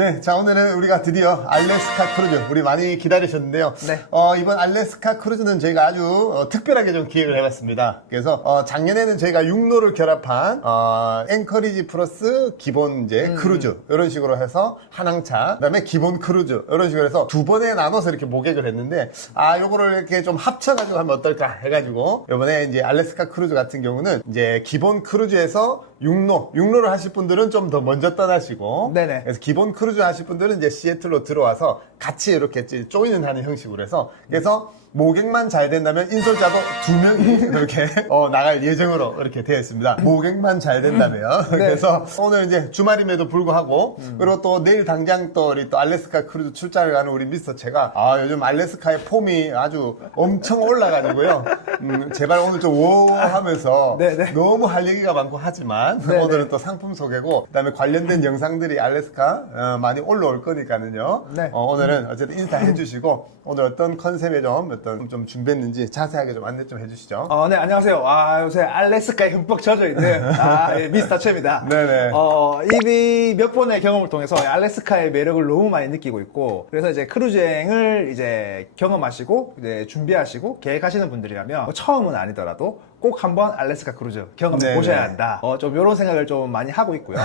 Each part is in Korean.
네, 자 오늘은 우리가 드디어 알래스카 크루즈 우리 많이 기다리셨는데요. 네. 이번 알래스카 크루즈는 저희가 아주 특별하게 좀 기획을 해봤습니다. 그래서 작년에는 저희가 육로를 결합한 앵커리지 플러스 기본 이제 크루즈 이런 식으로 해서 한 항차, 그다음에 기본 크루즈 이런 식으로 해서 두 번에 나눠서 이렇게 모객을 했는데 요거를 이렇게 좀 합쳐가지고 하면 어떨까 해가지고 이번에 이제 알래스카 크루즈 같은 경우는 이제 기본 크루즈에서 육로를 하실 분들은 좀 더 먼저 떠나시고, 네네. 그래서 기본 크루즈 하실 분들은 이제 시애틀로 들어와서 같이 이렇게 조인을 하는 형식으로 해서, 그래서 모객만 잘 된다면 인솔자도 2명이 이렇게 나갈 예정으로 이렇게 되어 있습니다. 모객만 잘 된다면. 네. 그래서 오늘 이제 주말임에도 불구하고, 그리고 또 내일 당장 또 우리 또 알래스카 크루즈 출장을 가는 우리 미스터 채가 요즘 알래스카의 폼이 아주 엄청 올라가지고요. 제발 오늘 좀 하면서 네네. 너무 할 얘기가 많고 하지만 네네. 오늘은 또 상품 소개고 그다음에 관련된 영상들이 알래스카 많이 올라올 거니까는요. 네. 오늘은 어쨌든 인사해 주시고 오늘 어떤 컨셉에 좀 준비했는지 자세하게 좀 안내 좀 해주시죠. 네, 안녕하세요. 요새 알래스카에 흠뻑 젖어 있는, 미스터 채입니다. 네네. 이미 몇 번의 경험을 통해서 알래스카의 매력을 너무 많이 느끼고 있고, 그래서 이제 크루즈여행을 이제 경험하시고, 이제 준비하시고, 계획하시는 분들이라면, 처음은 아니더라도, 꼭 한번 알래스카 크루즈 경험해 네네. 보셔야 한다. 좀 이런 생각을 좀 많이 하고 있고요.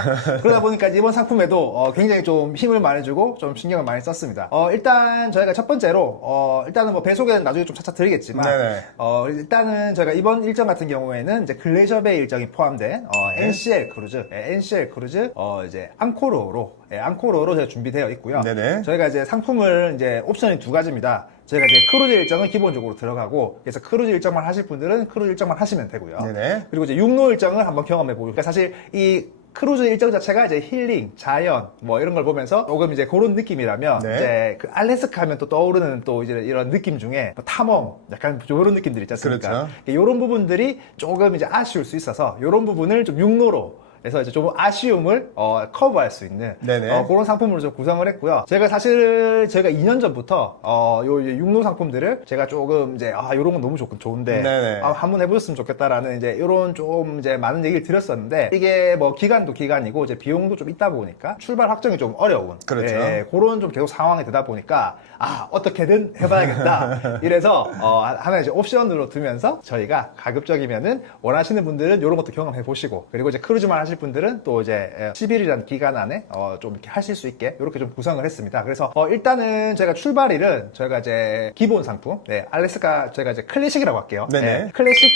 그러다 보니까 이번 상품에도 굉장히 좀 힘을 많이 주고 좀 신경을 많이 썼습니다. 일단 저희가 첫 번째로 일단은 뭐 배 소개는 나중에 좀 차차 드리겠지만 네네. 일단은 저희가 이번 일정 같은 경우에는 이제 글레이저 베이 일정이 포함된 네. NCL 크루즈 이제 앙코르로 저희가 준비되어 있고요. 네네. 저희가 이제 상품을 이제 옵션이 두 가지입니다. 저희가 이제 크루즈 일정은 기본적으로 들어가고, 그래서 크루즈 일정만 하실 분들은 크루즈 일정만 하시면 되고요. 네네. 그리고 이제 육로 일정을 한번 경험해 보고, 그러니까 사실 이 크루즈 일정 자체가 이제 힐링, 자연, 뭐 이런 걸 보면서 조금 이제 그런 느낌이라면, 네. 이제 그 알래스카 하면 또 떠오르는 또 이제 이런 느낌 중에 뭐 탐험, 약간 이런 느낌들이 있지 않습니까? 그렇죠. 이런 부분들이 조금 이제 아쉬울 수 있어서, 이런 부분을 좀 육로로 그래서 이제 좀 아쉬움을 커버할 수 있는 네네. 그런 상품으로 좀 구성을 했고요. 제가 2년 전부터 요 육로 상품들을 제가 조금 이제 요런 건 너무 좋은데 네네. 한번 해보셨으면 좋겠다라는 이제 이런 좀 이제 많은 얘기를 드렸었는데, 이게 뭐 기간도 기간이고 이제 비용도 좀 있다 보니까 출발 확정이 좀 어려운 그렇죠. 그런 좀 계속 상황이 되다 보니까 어떻게든 해봐야겠다. 이래서 하나 이제 옵션으로 두면서 저희가 가급적이면은 원하시는 분들은 이런 것도 경험해 보시고, 그리고 이제 크루즈만 하실 분들은 또 이제 10일이라는 기간 안에 좀 이렇게 하실 수 있게 이렇게 좀 구성을 했습니다. 그래서 일단은 저희가 출발일은 저희가 이제 기본 상품, 알래스카 저희가 이제 클래식이라고 할게요. 네네. 클래식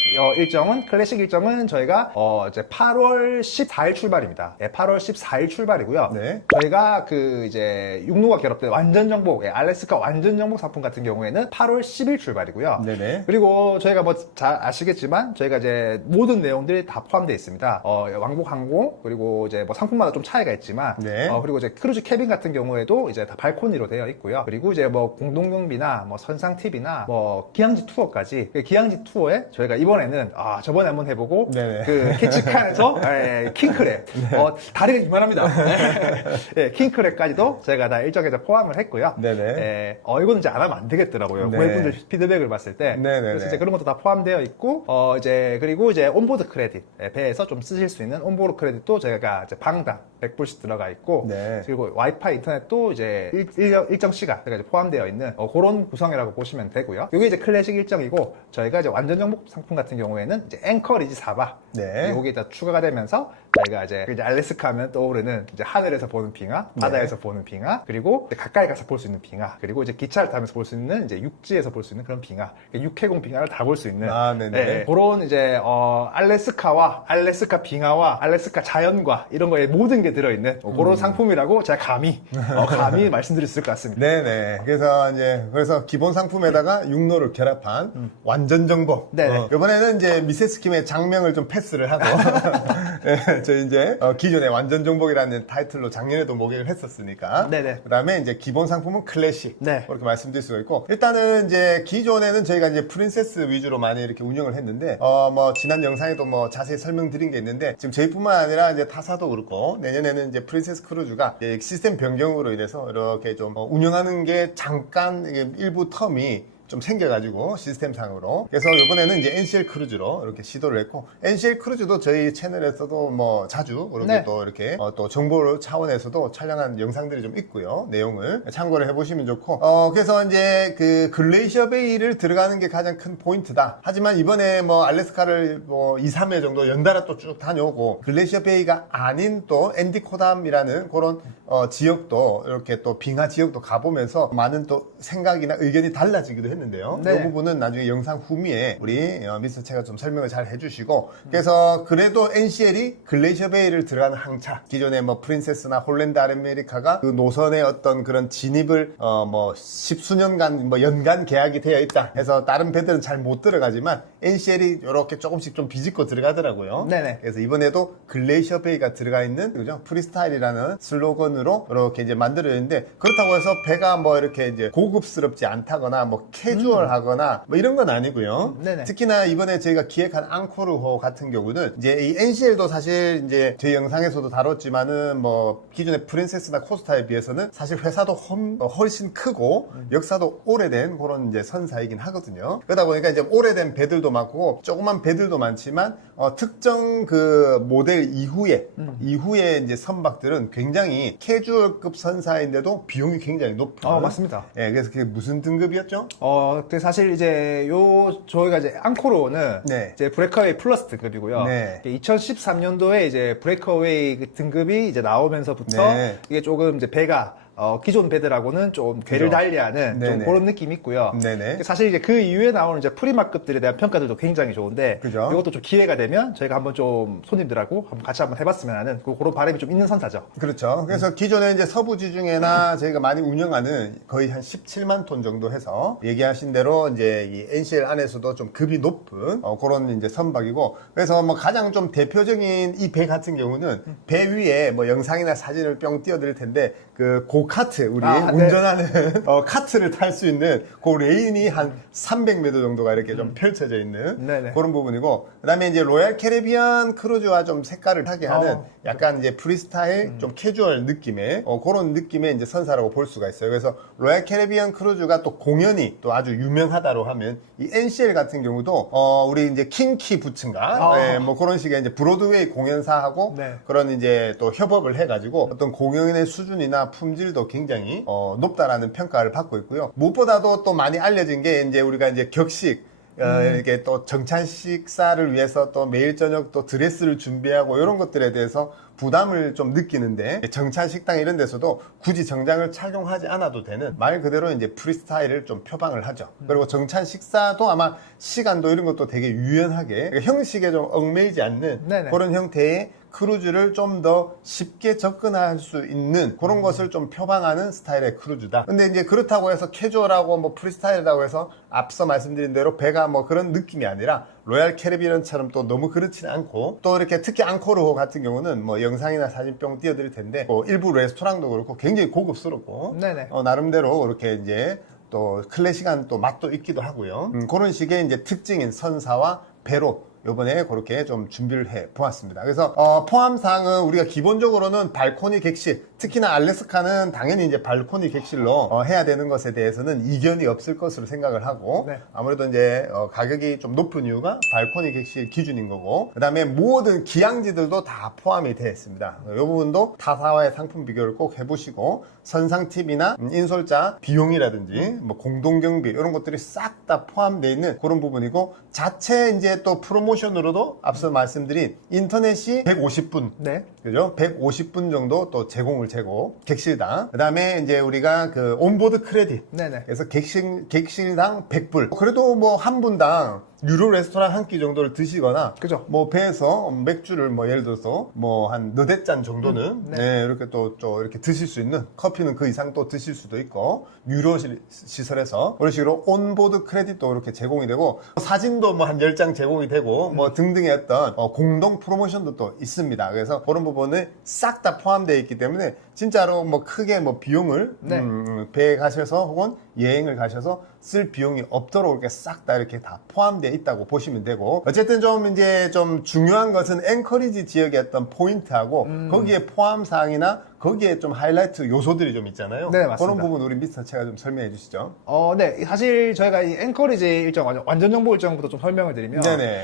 일정은 저희가 이제 8월 14일 출발입니다. 8월 14일 출발이고요. 네. 저희가 그 이제 육로가 결합된 완전 정복, 알래스카 완전 정복 상품 같은 경우에는 8월 10일 출발이고요. 네네. 그리고 저희가 뭐 잘 아시겠지만 저희가 이제 모든 내용들이 다 포함되어 있습니다. 왕복 항공, 그리고 이제 뭐 상품마다 좀 차이가 있지만, 네. 그리고 이제 크루즈 캐빈 같은 경우에도 이제 다 발코니로 되어 있고요. 그리고 이제 뭐 공동경비나 뭐 선상 팁이나 뭐 기항지 투어까지, 기항지 투어에 저희가 이번에는 저번에 한번 해보고 네네. 그 캐치칸에서 킹크랩, 다리가 이만합니다. 킹크랩까지도 저희가 다 일정에 포함을 했고요. 네네. 이거는 이제 안 하면 안 되겠더라고요. 네. 고객분들 피드백을 봤을 때. 네네네. 그래서 이제 그런 것도 다 포함되어 있고, 그리고 이제 온보드 크레딧, 배에서 좀 쓰실 수 있는 온보드 크레딧도 저희가 이제 방당 100불씩 들어가 있고, 네. 그리고 와이파이 인터넷도 이제 일정 시간 이제 포함되어 있는 그런 구성이라고 보시면 되고요. 이게 이제 클래식 일정이고, 저희가 이제 완전 정복 상품 같은 경우에는 이제 앵커리지 사바, 네. 요게 다 추가가 되면서 저희가 이제 알래스카 하면 떠오르는 이제 하늘에서 보는 빙하, 바다에서 보는 빙하, 그리고 이제 가까이 가서 볼 수 있는 빙하, 그리고 이제 기차를 타면서 볼 수 있는 이제 육지에서 볼 수 있는 그런 빙하, 육해공 빙하를 다 볼 수 있는 네네. 그런 이제 알래스카와 알래스카 빙하와 알래스카 자연과 이런 거에 모든 게 들어있는 그런 상품이라고 제가 감히 말씀드릴 수 있을 것 같습니다. 네네. 그래서 기본 상품에다가 육로를 결합한 완전 정복. 네네. 이번에는 이제 미세스킴의 장명을 좀 패스를 하고, 네, 저희 이제 기존의 완전 정복이라는 타이틀로 작년에도 모객을 했었으니까. 네네. 그다음에 이제 기본 상품은 클래식. 네. 그렇게 말씀드릴 수가 있고, 일단은 이제 기존에는 저희가 이제 프린세스 위주로 많이 이렇게 운영을 했는데, 뭐 지난 영상에도 뭐 자세히 설명드린 게 있는데, 지금 저희뿐만 아니라 이제 타사도 그렇고 내년에는 이제 프린세스 크루즈가 시스템 변경으로 인해서 이렇게 좀 운영하는 게 잠깐 일부 텀이 좀 생겨가지고 시스템상으로. 그래서 이번에는 이제 NCL 크루즈로 이렇게 시도를 했고, NCL 크루즈도 저희 채널에서도 뭐 자주 이렇게 네. 또 이렇게 또 정보 차원에서도 촬영한 영상들이 좀 있고요. 내용을 참고를 해보시면 좋고, 그래서 이제 그 글레이셔 베이를 들어가는 게 가장 큰 포인트다. 하지만 이번에 뭐 알래스카를 뭐 2, 3회 정도 연달아 또 쭉 다녀오고, 글레이셔 베이가 아닌 또 엔디코담이라는 그런 지역도 이렇게 또 빙하 지역도 가보면서 많은 또 생각이나 의견이 달라지기도 했는데요. 네. 이 부분은 나중에 영상 후미에 우리 미스터 채가 좀 설명을 잘 해주시고, 그래서 그래도 NCL이 글레이셔 베이를 들어가는 항차, 기존에 뭐 프린세스나 홀랜드 아메리카가 그 노선의 어떤 그런 진입을 뭐 십수년간 뭐 연간 계약이 되어 있다 해서 다른 배들은 잘 못 들어가지만 NCL이 이렇게 조금씩 좀 비집고 들어가더라고요. 네네. 그래서 이번에도 글레이셔 베이가 들어가 있는, 그죠? 프리스타일이라는 슬로건으로 이렇게 이제 만들어졌는데, 그렇다고 해서 배가 뭐 이렇게 이제 고급스럽지 않다거나 뭐 캐주얼하거나 뭐 이런 건 아니고요. 네네. 특히나 이번에 저희가 기획한 앙코르호 같은 경우는 이제 이 NCL도 사실 이제 저희 영상에서도 다뤘지만은 뭐 기존의 프린세스나 코스타에 비해서는 사실 회사도 훨씬 크고 역사도 오래된 그런 이제 선사이긴 하거든요. 그러다 보니까 이제 오래된 배들도 많고 조그만 배들도 많지만 특정 그 모델 이후에 이제 선박들은 굉장히 캐주얼급 선사인데도 비용이 굉장히 높은. 맞습니다. 예, 그래서 그게 무슨 등급이었죠? 근데 사실 이제 저희가 이제 앙코르는 네. 이제 브레이크웨이 플러스 등급이고요. 네. 2013년도에 이제 브레이크웨이 그 등급이 이제 나오면서부터 네. 이게 조금 이제 배가 기존 배들하고는 좀 궤를 그죠. 달리하는 좀 네네. 그런 느낌이 있고요. 네네. 사실 이제 그 이후에 나오는 이제 프리마급들에 대한 평가들도 굉장히 좋은데, 그죠. 이것도 좀 기회가 되면 저희가 한번 좀 손님들하고 한번 같이 한번 해봤으면 하는 그런 바람이 좀 있는 선사죠. 그렇죠. 그래서 기존에 이제 서부 지중해나 저희가 많이 운영하는 거의 한 17만 톤 정도 해서 얘기하신 대로 이제 이 NCL 안에서도 좀 급이 높은 그런 이제 선박이고, 그래서 뭐 가장 좀 대표적인 이 배 같은 경우는 배 위에 뭐 영상이나 사진을 뿅 띄워드릴 텐데, 그 고카트, 우리 네. 운전하는 카트를 탈 수 있는 그 레인이 한 300m 정도가 이렇게 좀 펼쳐져 있는 네네. 그런 부분이고, 그다음에 이제 로얄 캐리비안 크루즈와 좀 색깔을 하게 하는 약간 이제 프리스타일, 좀 캐주얼 느낌의 그런 느낌의 이제 선사라고 볼 수가 있어요. 그래서 로얄 캐리비안 크루즈가 또 공연이 또 아주 유명하다로 하면, 이 NCL 같은 경우도 우리 이제 킹키 부츠인가, 뭐 그런 식의 이제 브로드웨이 공연사하고 네. 그런 이제 또 협업을 해가지고 어떤 공연의 수준이나 품질도 굉장히 높다라는 평가를 받고 있고요. 무엇보다도 또 많이 알려진 게 이제 우리가 이제 격식, 이렇게 또 정찬 식사를 위해서 또 매일 저녁 또 드레스를 준비하고 이런 것들에 대해서 부담을 좀 느끼는데, 정찬 식당 이런 데서도 굳이 정장을 착용하지 않아도 되는 말 그대로 이제 프리스타일을 좀 표방을 하죠. 그리고 정찬 식사도 아마 시간도 이런 것도 되게 유연하게, 그러니까 형식에 좀 얽매이지 않는 네네. 그런 형태의 크루즈를 좀 더 쉽게 접근할 수 있는 그런 것을 좀 표방하는 스타일의 크루즈다. 근데 이제 그렇다고 해서 캐주얼하고 뭐 프리스타일이라고 해서 앞서 말씀드린 대로 배가 뭐 그런 느낌이 아니라 로얄 캐리비안처럼 또 너무 그렇지는 않고, 또 이렇게 특히 앙코르호 같은 경우는 뭐 영상이나 사진 뿅 띄워드릴 텐데, 일부 레스토랑도 그렇고 굉장히 고급스럽고 네네. 나름대로 이렇게 이제 또 클래식한 또 맛도 있기도 하고요. 그런 식의 이제 특징인 선사와 배로 요번에 그렇게 좀 준비를 해 보았습니다. 그래서 포함사항은 우리가 기본적으로는 발코니 객실, 특히나 알래스카는 당연히 이제 발코니 객실로 해야 되는 것에 대해서는 이견이 없을 것으로 생각을 하고, 네. 아무래도 이제 가격이 좀 높은 이유가 발코니 객실 기준인 거고, 그 다음에 모든 기항지들도 다 포함이 되어 있습니다. 이 부분도 타사와의 상품 비교를 꼭 해보시고, 선상 팁이나 인솔자 비용이라든지 뭐 공동경비 이런 것들이 싹 다 포함되어 있는 그런 부분이고, 자체 이제 또 프로모션으로도 앞서 말씀드린 인터넷이 150분, 네. 그죠? 150분 정도 또 객실당. 그 다음에 이제 우리가 그 온보드 크레딧. 네네. 그래서 객실당 100불. 그래도 뭐 한 분당 유료 레스토랑 한 끼 정도를 드시거나, 그죠. 뭐 배에서 맥주를 뭐 예를 들어서 뭐 한 너댓 잔 정도는 네. 네, 이렇게 또 이렇게 드실 수 있는, 커피는 그 이상 또 드실 수도 있고, 유료 시설에서 그런 식으로 온보드 크레딧도 이렇게 제공이 되고, 사진도 뭐 한 10장 제공이 되고, 뭐 등등의 어떤 공동 프로모션도 또 있습니다. 그래서 그런 부분을 싹 다 포함되어 있기 때문에 진짜로 뭐 크게 뭐 비용을 네. 배에 가셔서 혹은 여행을 가셔서 쓸 비용이 없도록 이렇게 싹 다 이렇게 다 포함되어 있다고 보시면 되고, 어쨌든 좀 이제 좀 중요한 것은 앵커리지 지역의 어떤 포인트하고 거기에 포함 사항이나 거기에 좀 하이라이트 요소들이 좀 있잖아요. 네, 맞습니다. 그런 부분 우리 미스터 채가 좀 설명해 주시죠. 네. 사실 저희가 이 앵커리지 일정, 완전 정보 일정부터 좀 설명을 드리면, 네네.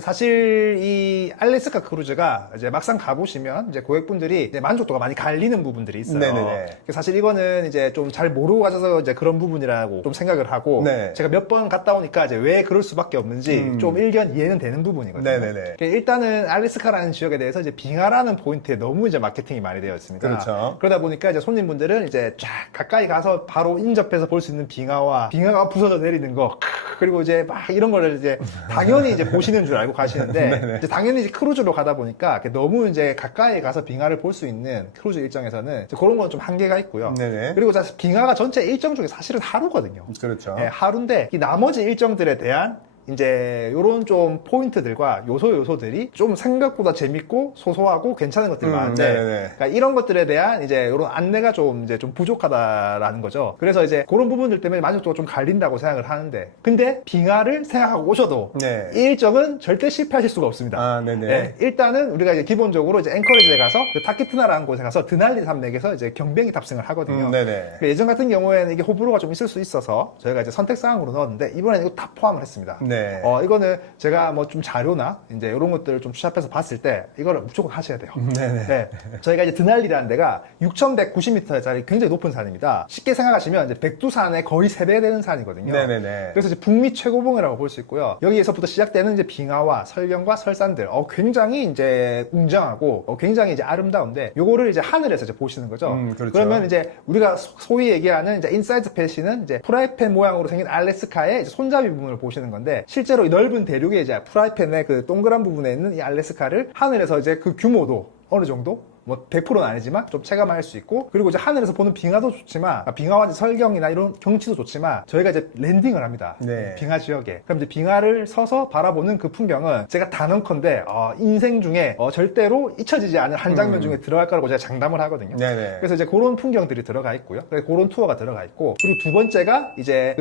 사실 이 알래스카 크루즈가 이제 막상 가보시면 이제 고객분들이 이제 만족도가 많이 갈리는 부분들이 있어요. 네네네. 사실 이거는 이제 좀 잘 모르고 가셔서 이제 그런 부분이라고 좀 생각을 하고, 네. 제가 몇 번 갔다 오니까 이제 왜 그럴 수밖에 없는지 좀 일견 이해는 되는 부분이거든요. 네네네. 일단은 알래스카라는 지역에 대해서 이제 빙하라는 포인트에 너무 이제 마케팅이 많이 되어 있습니다. 그렇죠. 그러다 보니까 이제 손님분들은 이제 쫙 가까이 가서 바로 인접해서 볼 수 있는 빙하가 부서져 내리는 거, 그리고 이제 막 이런 거를 이제 당연히 이제 보시는 줄 알고 가시는데, 이제 당연히 이제 크루즈로 가다 보니까 너무 이제 가까이 가서 빙하를 볼 수 있는 크루즈 일정에서는 이제 그런 건 좀 한계가 있고요. 네네. 그리고 사실 빙하가 전체 일정 중에 사실은 하루거든요. 그렇죠. 네, 하루인데 이 나머지 일정들에 대한 이제 요런 좀 포인트들과 요소들이 좀 생각보다 재밌고 소소하고 괜찮은 것들이 많은데, 네네네. 그러니까 이런 것들에 대한 이제 요런 안내가 좀 부족하다라는 거죠. 그래서 이제 그런 부분들 때문에 만족도가 좀 갈린다고 생각을 하는데, 근데 빙하를 생각하고 오셔도 네. 이 일정은 절대 실패하실 수가 없습니다. 아, 네네. 일단은 우리가 이제 기본적으로 이제 앵커리지에 가서 그 타키트나라는 곳에 가서 드날리 산맥에서 이제 경비행기 탑승을 하거든요. 네네. 예전 같은 경우에는 이게 호불호가 좀 있을 수 있어서 저희가 이제 선택사항으로 넣었는데, 이번에는 이거 다 포함을 했습니다. 네. 이거는 제가 뭐 좀 자료나 이제 이런 것들을 좀 취합해서 봤을 때 이거를 무조건 하셔야 돼요. 네네. 네. 저희가 이제 드날리라는 데가 6,190m짜리 굉장히 높은 산입니다. 쉽게 생각하시면 이제 백두산의 거의 3배 되는 산이거든요. 네네네. 그래서 이제 북미 최고봉이라고 볼 수 있고요. 여기에서부터 시작되는 이제 빙하와 설경과 설산들, 굉장히 이제 웅장하고 굉장히 이제 아름다운데, 요거를 이제 하늘에서 이제 보시는 거죠. 그렇죠. 그러면 이제 우리가 소위 얘기하는 이제 인사이드 패시는 이제 프라이팬 모양으로 생긴 알래스카의 이제 손잡이 부분을 보시는 건데, 실제로 이 넓은 대륙의 이제 프라이팬의 그 동그란 부분에 있는 이 알래스카를 하늘에서 이제 그 규모도 어느 정도 뭐 100%는 아니지만 좀 체감할 수 있고, 그리고 이제 하늘에서 보는 빙하도 좋지만, 빙하와 설경이나 이런 경치도 좋지만, 저희가 이제 랜딩을 합니다. 네. 빙하 지역에. 그럼 이제 빙하를 서서 바라보는 그 풍경은 제가 단언컨대 인생 중에 절대로 잊혀지지 않을 한 장면 중에 들어갈 거라고 제가 장담을 하거든요. 네네. 그래서 이제 그런 풍경들이 들어가 있고요. 그래서 그런 투어가 들어가 있고, 그리고 두 번째가 이제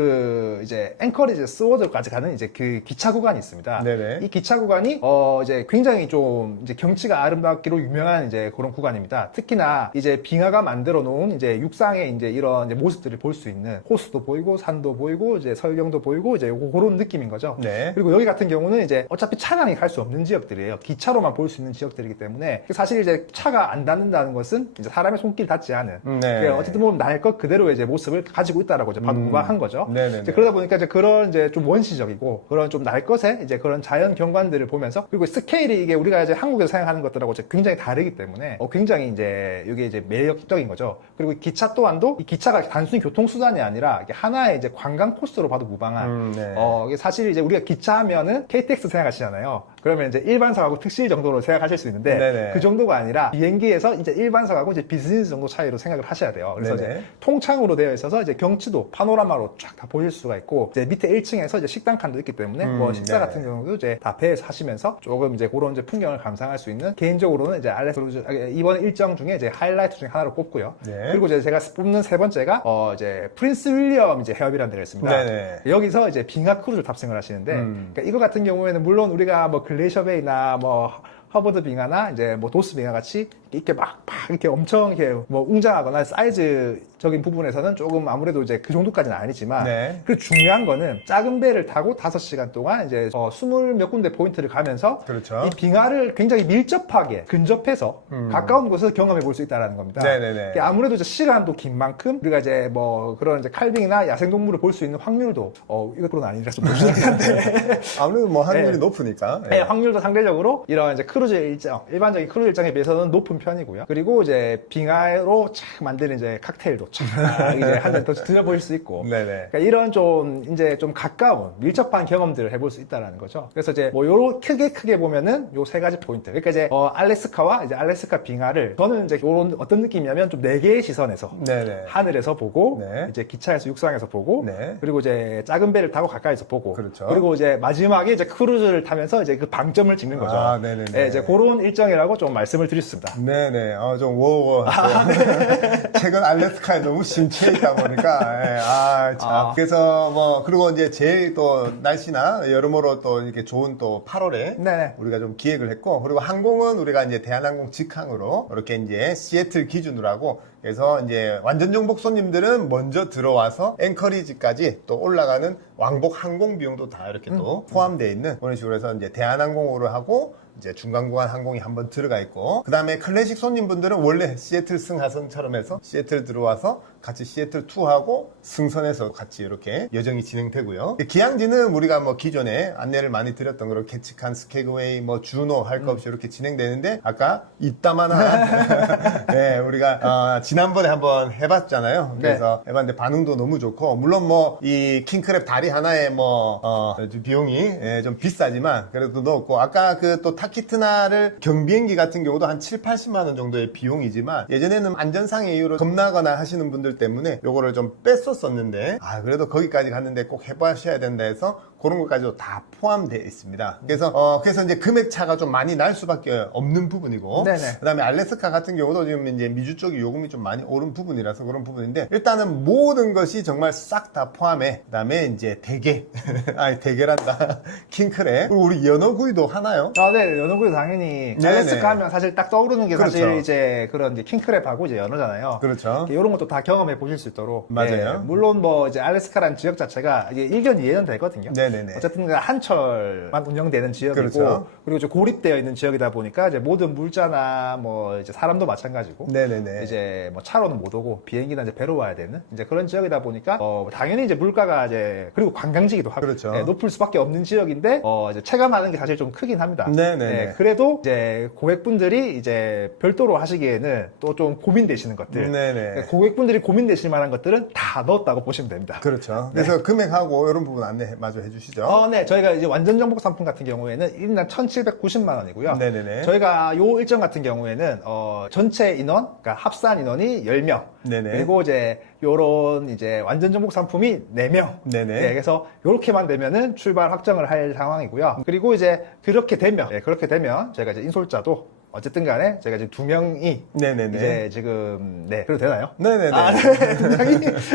이제 앵커리지 스워드까지 가는 이제 그 기차 구간이 있습니다. 네네. 이 기차 구간이 이제 굉장히 좀 이제 경치가 아름답기로 유명한 이제 그런 구간입니다. 특히나 이제 빙하가 만들어 놓은 이제 육상의 이제 이런 이제 모습들을 볼 수 있는, 호수도 보이고 산도 보이고 이제 설경도 보이고 이제 그런 느낌인 거죠. 네. 그리고 여기 같은 경우는 이제 어차피 차량이 갈 수 없는 지역들이에요. 기차로만 볼 수 있는 지역들이기 때문에, 사실 이제 차가 안 닿는다는 것은 이제 사람의 손길 닿지 않은, 네. 그러니까 어쨌든 보면 날 것 그대로의 이제 모습을 가지고 있다라고 이제 부각한 거죠. 네네네. 이제 그러다 보니까 이제 그런 이제 좀 원시적이고 그런 좀 날 것의 이제 그런 자연 경관들을 보면서, 그리고 스케일이 이게 우리가 이제 한국에서 생각하는 것들하고 이제 굉장히 다르기 때문에 굉장히 이제 이게 이제 매력적인 거죠. 그리고 이 기차 또한도, 이 기차가 단순히 교통수단이 아니라 이게 하나의 이제 관광 코스로 봐도 무방한, 네. 이게 사실 이제 우리가 기차 하면은 KTX 생각하시잖아요. 그러면 이제 일반석하고 특실 정도로 생각하실 수 있는데, 네네. 그 정도가 아니라 비행기에서 이제 일반석하고 이제 비즈니스 정도 차이로 생각을 하셔야 돼요. 그래서 네네. 이제 통창으로 되어 있어서 이제 경치도 파노라마로 쫙 다 보실 수가 있고, 이제 밑에 1층에서 이제 식당 칸도 있기 때문에 뭐 식사 네. 같은 경우도 이제 다 배에서 하시면서 조금 이제 그런 이제 풍경을 감상할 수 있는, 개인적으로는 이제 알래스카 이번 일정 중에 이제 하이라이트 중에 하나로 꼽고요. 네. 그리고 이제 제가 뽑는 세 번째가 이제 프린스 윌리엄 이제 헤어비라는 데가 있습니다. 네네. 여기서 이제 빙하 크루즈를 탑승을 하시는데, 그러니까 이거 같은 경우에는 물론 우리가 뭐 글레이셔 베이나 뭐 허버드 빙하나 이제 뭐 도스 빙하 같이 이렇게 막 이렇게 엄청 이렇게 뭐 웅장하거나 사이즈적인 부분에서는 조금 아무래도 이제 그 정도까지는 아니지만, 네. 그 중요한 거는 작은 배를 타고 5시간 동안 이제 20몇 군데 포인트를 가면서 그렇죠. 이 빙하를 굉장히 밀접하게 근접해서 가까운 곳에서 경험해 볼 수 있다는 겁니다. 네네네. 그러니까 아무래도 이제 시간도 긴 만큼 우리가 이제 뭐 그런 이제 칼빙이나 야생동물을 볼 수 있는 확률도 이것으로는 아니라서 모르긴 한데 아무래도 뭐 확률이 네. 높으니까. 네, 확률도 상대적으로 이런 이제 크루즈 일정, 일반적인 크루즈 일정에 비해서는 높은 편이고요. 그리고 이제 빙하로 착 만드는 이제 칵테일도 착 이제 한 잔 더 드셔보실 수 있고. 네네. 그러니까 이런 좀 이제 좀 가까운 밀접한 경험들을 해볼 수 있다라는 거죠. 그래서 이제 뭐 요런 크게 보면은 요 세 가지 포인트. 그러니까 이제 알래스카와 이제 알래스카 빙하를 저는 이제 요런 어떤 느낌이냐면 좀 네 개의 시선에서 네네. 하늘에서 보고 네. 이제 기차에서 육상에서 보고 네. 그리고 이제 작은 배를 타고 가까이서 보고 그렇죠. 그리고 이제 마지막에 이제 크루즈를 타면서 이제 그 방점을 찍는 거죠. 아, 네네네. 예, 이제 그런 일정이라고 좀 말씀을 드렸습니다. 네네. 좀 워워웠어요. 최근 알래스카에 너무 심취해 있다 보니까, 참. 그래서 그리고 이제 제일 또 날씨나 여러모로 또 이렇게 좋은 또 8월에 네네. 우리가 좀 기획을 했고, 그리고 항공은 우리가 이제 대한항공 직항으로 이렇게 이제 시애틀 기준으로 하고, 그래서 이제 완전 정복 손님들은 먼저 들어와서 앵커리지까지 또 올라가는 왕복 항공 비용도 다 이렇게 또 포함되어 있는 그런 식으로 해서 이제 대한항공으로 하고, 이제 중간 구간 항공이 한번 들어가 있고, 그 다음에 클래식 손님분들은 원래 시애틀 승하선처럼 해서 시애틀 들어와서 같이 시애틀 투하고 승선해서 같이 이렇게 여정이 진행되고요. 기항지는 우리가 기존에 안내를 많이 드렸던 그런 캐치칸, 스케그웨이, 주노 할 거 없이 이렇게 진행되는데, 아까 이따만한 네, 우리가 지난번에 한번 해봤잖아요. 그래서 해봤는데 반응도 너무 좋고, 물론 이 킹크랩 다리 하나에 비용이 좀 비싸지만 그래도 넣었고, 아까 그 또 타키트나를 경비행기 같은 경우도 한 7, 80만 원 정도의 비용이지만, 예전에는 안전상의 이유로 겁나거나 하시는 분들 때문에 요거를 좀 뺐었었는데, 그래도 거기까지 갔는데 꼭 해보셔야 된다 해서 그런 것까지도 다 포함되어 있습니다. 그래서 이제 금액 차가 좀 많이 날 수밖에 없는 부분이고, 네네. 그다음에 알래스카 같은 경우도 지금 이제 미주 쪽이 요금이 좀 많이 오른 부분이라서 그런 부분인데, 일단은 모든 것이 정말 싹 다 포함해. 그다음에 이제 대게, 대게란다, 킹크랩, 그리고 우리 연어구이도 하나요? 네, 연어구이 당연히 네네. 알래스카 하면 사실 딱 떠오르는 게 사실 그렇죠. 이제 그런 이제 킹크랩하고 이제 연어잖아요. 그렇죠. 이런 것도 다 경험해 보실 수 있도록. 맞아요. 물론 이제 알래스카라는 지역 자체가 이게 일견 이해는 되거든요. 네네네. 어쨌든 한철만 운영되는 지역이고, 그렇죠. 그리고 좀 고립되어 있는 지역이다 보니까 이제 모든 물자나 이제 사람도 마찬가지고, 네네네. 이제 차로는 못 오고 비행기나 이제 배로 와야 되는 이제 그런 지역이다 보니까 당연히 이제 물가가 이제, 그리고 관광지기도 하고, 그렇죠. 높을 수밖에 없는 지역인데 이제 체감하는 게 사실 좀 크긴 합니다. 네네네. 그래도 이제 고객분들이 이제 별도로 하시기에는 또 좀 고민되시는 것들, 네네. 고객분들이 고민되실 만한 것들은 다 넣었다고 보시면 됩니다. 그렇죠. 그래서 금액하고 이런 부분 안내 마저 해주시죠. 네. 저희가 이제 완전 정복 상품 같은 경우에는 1인당 1,790만 원이고요. 네네네. 저희가 요 일정 같은 경우에는 전체 인원, 그러니까 합산 인원이 10명. 네네. 그리고 이제 요런 이제 완전 정복 상품이 4명. 네네. 그래서 요렇게만 되면은 출발 확정을 할 상황이고요. 그리고 이제 그렇게 되면 저희가 이제 인솔자도 어쨌든 간에 저희가 지금 2명이 네네네. 이제 지금 그래도 되나요? 네네네.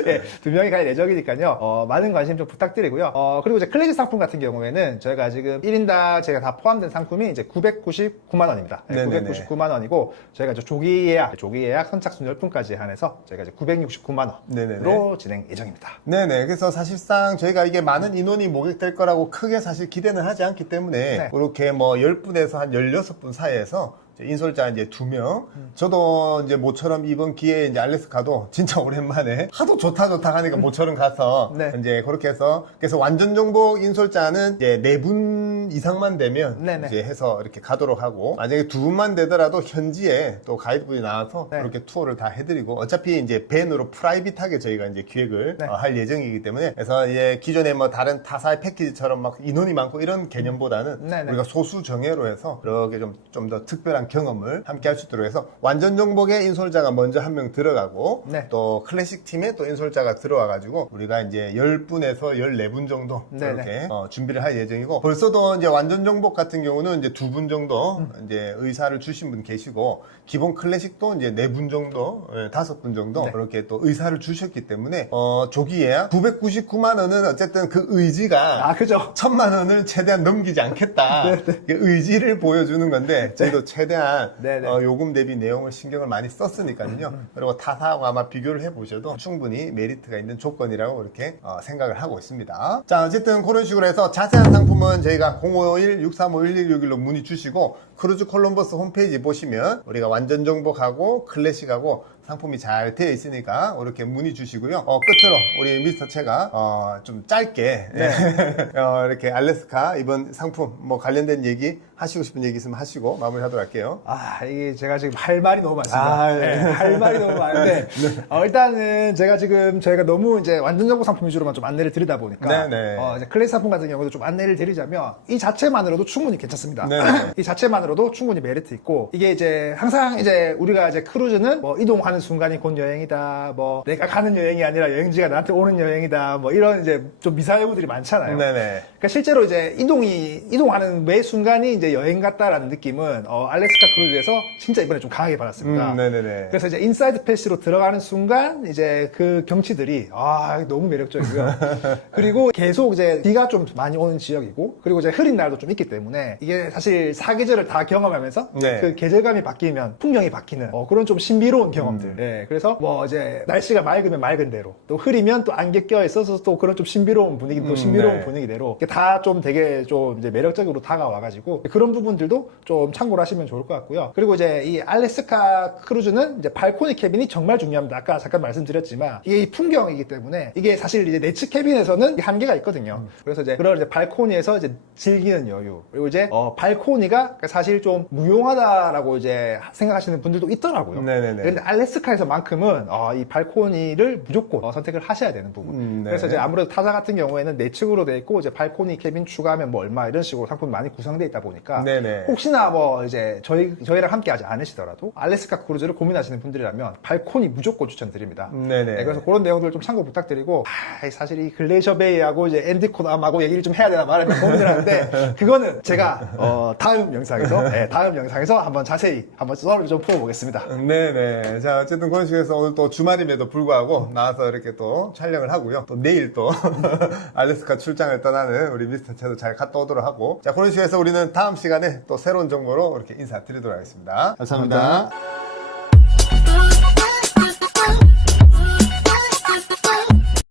네. 2명이 갈 예정이니까요. 많은 관심 좀 부탁드리고요. 그리고 이제 클래식 상품 같은 경우에는 저희가 지금 1인당 제가 다 포함된 상품이 이제 999만 원입니다. 네네네. 999만 원이고, 저희가 이제 조기 예약 선착순 10분까지 한해서 저희가 이제 969만 네네네. 원으로 진행 예정입니다. 네네. 그래서 사실상 저희가 이게 많은 인원이 모객될 거라고 크게 사실 기대는 하지 않기 때문에, 네. 이렇게 10분에서 한 16분 사이에서 인솔자 이제 2명. 저도 이제 모처럼 이번 기회에 이제 알래스카도 진짜 오랜만에 하도 좋다 하니까 모처럼 가서 네. 이제 그렇게 해서, 그래서 완전 정복 인솔자는 이제 4분 이상만 되면 네네. 이제 해서 이렇게 가도록 하고, 만약에 2분만 되더라도 현지에 또 가이드분이 나와서 네. 그렇게 투어를 다 해드리고, 어차피 이제 밴으로 프라이빗하게 저희가 이제 기획을 네. 할 예정이기 때문에, 그래서 이제 기존에 다른 타사의 패키지처럼 막 인원이 많고 이런 개념보다는 네네. 우리가 소수 정예로 해서 이렇게 좀 더 특별한 경험을 함께 할 수 있도록 해서, 완전 정복에 인솔자가 먼저 한 명 들어가고, 네. 또 클래식 팀에 또 인솔자가 들어와가지고 우리가 이제 10분에서 14분 정도 네네. 이렇게 준비를 할 예정이고, 벌써도 이제 완전 정복 같은 경우는 이제 2분 정도 이제 의사를 주신 분 계시고, 기본 클래식도 이제 4분 정도, 5분 정도 네. 그렇게 또 의사를 주셨기 때문에 조기 예약 999만 원은 어쨌든 그 의지가 그죠. 1,000만 원을 최대한 넘기지 않겠다. 그 의지를 보여주는 건데, 저희도 최대한 네네. 요금 대비 내용을 신경을 많이 썼으니까요. 그리고 타사하고 아마 비교를 해보셔도 충분히 메리트가 있는 조건이라고 이렇게 생각을 하고 있습니다. 자, 어쨌든 그런 식으로 해서 자세한 상품은 저희가 051-635-1161로 문의 주시고, 크루즈 콜럼버스 홈페이지 보시면 우리가 완전 정복하고 클래식하고 상품이 잘 되어 있으니까 이렇게 문의 주시고요. 끝으로 우리 미스터 채가 좀 짧게 이렇게 알래스카 이번 상품 관련된 얘기 하시고 싶은 얘기 있으면 하시고 마무리하도록 할게요. 이게 제가 지금 할 말이 너무 많습니다. 네. 할 말이 너무 많은데, 일단은 제가 지금 저희가 너무 이제 완전 정복 상품 위주로만 좀 안내를 드리다 보니까, 네네. 이제 클래식 상품 같은 경우도 좀 안내를 드리자면, 이 자체만으로도 충분히 괜찮습니다. 네네. 이 자체만으로도 충분히 메리트 있고, 이게 이제 항상 이제 우리가 이제 크루즈는 이동하는 순간이 곧 여행이다, 내가 가는 여행이 아니라 여행지가 나한테 오는 여행이다, 이런 이제 좀 미사여구들이 많잖아요. 네네. 그러니까 실제로 이제 이동하는 매 순간이 이제 이제 여행 갔다라는 느낌은 알래스카 크루즈에서 진짜 이번에 좀 강하게 받았습니다. 네네네. 그래서 이제 인사이드 패스로 들어가는 순간 이제 그 경치들이 너무 매력적이고요. 그리고 계속 이제 비가 좀 많이 오는 지역이고, 그리고 이제 흐린 날도 좀 있기 때문에 이게 사실 사계절을 다 경험하면서 네. 그 계절감이 바뀌면 풍경이 바뀌는 그런 좀 신비로운 경험들. 네, 그래서 뭐 이제 날씨가 맑으면 맑은 대로, 또 흐리면 또 안개 껴 있어서 또 그런 좀 신비로운 분위기, 또 신비로운 네. 분위기대로 다 좀 되게 좀 이제 매력적으로 다가와가지고 그런 부분들도 좀 참고를 하시면 좋을 것 같고요. 그리고 이제 이 알래스카 크루즈는 이제 발코니 캐빈이 정말 중요합니다. 아까 잠깐 말씀드렸지만 이게 이 풍경이기 때문에 이게 사실 이제 내측 캐빈에서는 한계가 있거든요. 그래서 이제 그런 이제 발코니에서 이제 즐기는 여유, 그리고 이제 발코니가 사실 좀 무용하다라고 이제 생각하시는 분들도 있더라고요. 네네네. 근데 알래스카에서만큼은 이 발코니를 무조건 선택을 하셔야 되는 부분. 네. 그래서 이제 아무래도 타사 같은 경우에는 내측으로 돼 있고 이제 발코니 캐빈 추가하면 뭐 얼마 이런 식으로 상품이 많이 구성돼 있다 보니까 네네. 혹시나 뭐 이제 저희랑 함께 하지 않으시더라도 알래스카 크루즈를 고민하시는 분들이라면 발코니 무조건 추천드립니다. 네네. 네, 그래서 그런 내용들 좀 참고 부탁드리고, 사실 이 글레이셔 베이하고 이제 엔디코남하고 얘기를 좀 해야 되나 말하면 고민을 하는데 그거는 제가 다음 영상에서 한번 자세히 한번 썰을 좀 풀어보겠습니다. 네네. 자, 어쨌든 그런 식으로 해서 오늘 또 주말임에도 불구하고 나와서 이렇게 또 촬영을 하고요. 또 내일 또 알래스카 출장을 떠나는 우리 미스터 채도 잘 갔다 오도록 하고. 자, 그런 식으로 해서 우리는 다음 시간에 또 새로운 정보로 이렇게 인사드리도록 하겠습니다. 감사합니다.